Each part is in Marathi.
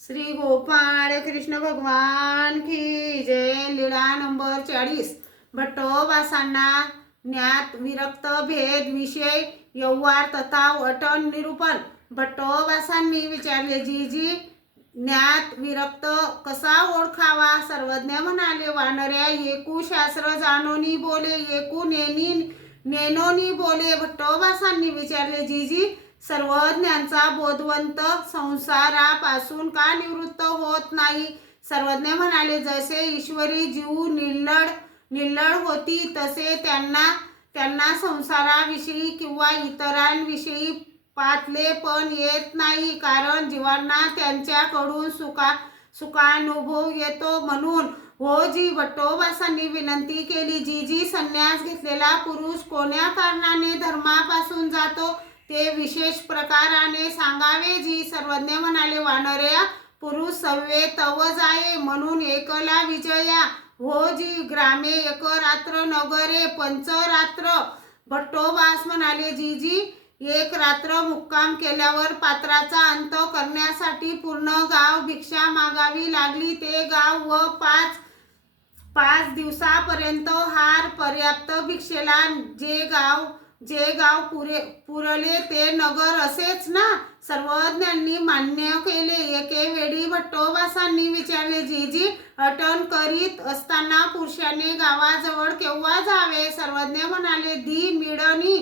श्री गोपाळ कृष्ण भगवान की जय। लीला नंबर 40। भट्टोबासांना ज्ञात विरक्त भेद विषय व्यवहार तथा वटन निरूपण। भट्टोबासांनी विचारले, जी ज्ञात विरक्त कसा ओळखावा? सर्वज्ञ म्हणाले, वानऱ्या एकू शास्त्र जानोनी बोले, एकू नेनोनी बोले। भट्टोबासांनी विचारले, जी सर्वज्ञांचा बोधवंत संसारापासून का निवृत्त होत नाही? सर्वज्ञ म्हणाले, जसे ईश्वरी जीव निल्लड होती तसे त्यांना संसाराविषयी किंवा इतरांविषयी पातले पण येत नाही, कारण जीवांना त्यांच्याकडून सुखानुभव येतो म्हणून। हो जी। भट्टोबासांनी विनंती केली, जी संन्यास घेतलेला पुरुष कोण्या कारणाने धर्मापासून जातो ते विशेष प्रकाराने सांगावे जी। सर्वज्ञ म्हणाले, वानऱ्या पुरुष सव्वे तव जाये म्हणून एकला विजया। हो जी। ग्रामे एक रात्र नगरे पंचरात्र। भट्टोबास म्हणाले, जी एक रात्र मुक्काम केल्यावर पात्राचा अंत करण्यासाठी पूर्ण गाव भिक्षा मागावी लागली। ते गाव व पाच दिवसापर्यंत हार पर्याप्त भिक्षेला जे गाव पुरले ते नगर असेच ना? सर्वज्ञांनी मान्य केले। एके वेळी भट्टोबासांनी विचारले, जी अटन करीत असताना पुरुषाने गावाजवळ केव्हा जावे? सर्वज्ञ म्हणाले, मिळणी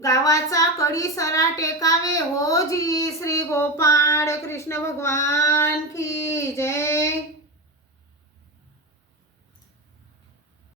गावाचा कडी सरा टेकावे। हो जी। श्री गोपाळ कृष्ण भगवान की जय।